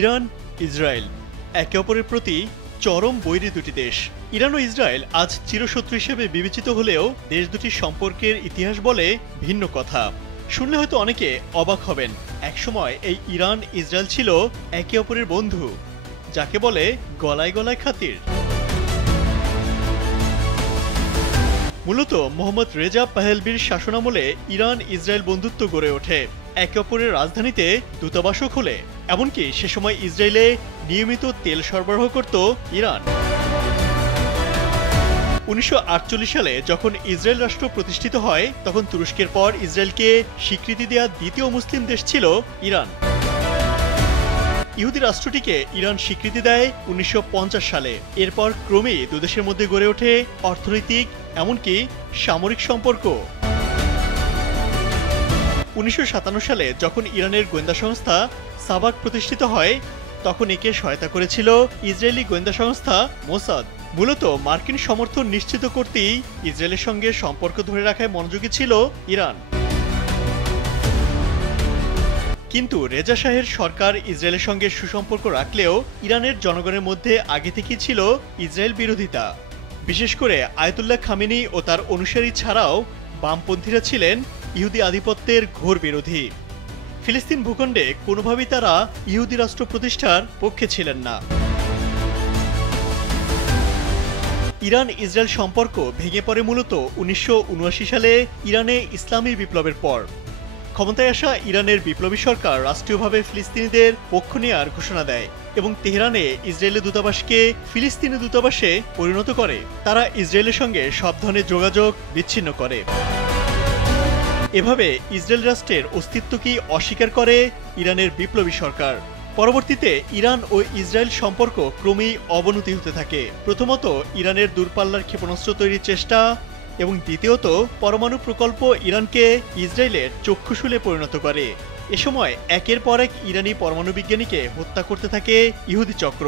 Iran, Israel একে অপরের প্রতি চরম বৈরী দুটি দেশ। ইরান ও ইসরায়েল আজ চিরশত্রু হিসেবে বিবেচিত হলেও দেশ দুটির সম্পর্কের ইতিহাস বলে ভিন্ন কথা। শুনলে হয়তো অনেকে অবাক হবেন, একসময় এই ইরান ইসরায়েল ছিল একে অপরের বন্ধু, যাকে বলে গলায় গলায় খাতির। মূলত মোহাম্মদ রেজা পাহেলভির শাসনামলে ইরান ইসরায়েল বন্ধুত্ব গড়ে ওঠে। একে অপরের রাজধানীতে দূতাবাসও খোলে, এমনকি সে সময় ইসরায়েলে নিয়মিত তেল সরবরাহ করত ইরান। 1948 সালে যখন ইসরায়েল রাষ্ট্র প্রতিষ্ঠিত হয়, তখন তুরস্কের পর ইসরায়েলকে স্বীকৃতি দেওয়া দ্বিতীয় মুসলিম দেশ ছিল ইরান। ইহুদি রাষ্ট্রটিকে ইরান স্বীকৃতি দেয় 1950 সালে। এরপর ক্রমেই দুদেশের মধ্যে গড়ে ওঠে অর্থনৈতিক এমনকি সামরিক সম্পর্ক। 1957 সালে যখন ইরানের গোয়েন্দা সংস্থা সাবাক প্রতিষ্ঠিত হয়, তখন একে সহায়তা করেছিল ইসরায়েলি গোয়েন্দা সংস্থা মোসাদ। মূলত মার্কিন সমর্থন নিশ্চিত করতেই ইসরায়েলের সঙ্গে সম্পর্ক ধরে রাখায় মনোযোগী ছিল ইরান। কিন্তু রেজা শাহের সরকার ইসরায়েলের সঙ্গে সুসম্পর্ক রাখলেও ইরানের জনগণের মধ্যে আগে থেকেই ছিল ইসরায়েল বিরোধিতা। বিশেষ করে আয়াতুল্লাহ খামেনি ও তার অনুসারী ছাড়াও বামপন্থীরা ছিলেন ইহুদি আধিপত্যের ঘোর বিরোধী। ফিলিস্তিন ভূখণ্ডে কোনোভাবেই তারা ইহুদি রাষ্ট্র প্রতিষ্ঠার পক্ষে ছিলেন না। ইরান ইসরায়েল সম্পর্ক ভেঙে পড়ে মূলত 1979 সালে ইরানে ইসলামী বিপ্লবের পর। ক্ষমতায় আসা ইরানের বিপ্লবী সরকার রাষ্ট্রীয়ভাবে ফিলিস্তিনিদের পক্ষ নেওয়ার ঘোষণা দেয় এবং তেহরানে ইসরায়েলের দূতাবাসকে ফিলিস্তিনি দূতাবাসে পরিণত করে। তারা ইসরায়েলের সঙ্গে সব ধরনের যোগাযোগ বিচ্ছিন্ন করে। এভাবে ইসরায়েল রাষ্ট্রের অস্তিত্বকেই অস্বীকার করে ইরানের বিপ্লবী সরকার। পরবর্তীতে ইরান ও ইসরায়েল সম্পর্ক ক্রমেই অবনতি হতে থাকে। প্রথমত ইরানের দূরপাল্লার ক্ষেপণাস্ত্র তৈরির চেষ্টা, এবং দ্বিতীয়ত পরমাণু প্রকল্প ইরানকে ইসরায়েলের চক্ষুশূলে পরিণত করে। এ সময় একের পর এক ইরানি পরমাণু বিজ্ঞানীকে হত্যা করতে থাকে ইহুদি চক্র।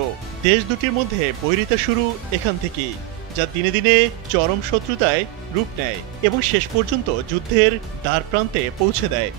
দেশ দুটির মধ্যে বৈরিতা শুরু এখান থেকেই, যা দিনে দিনে চরম শত্রুতায় রূপ নেয় এবং শেষ পর্যন্ত যুদ্ধের দ্বারপ্রান্তে পৌঁছে দেয়।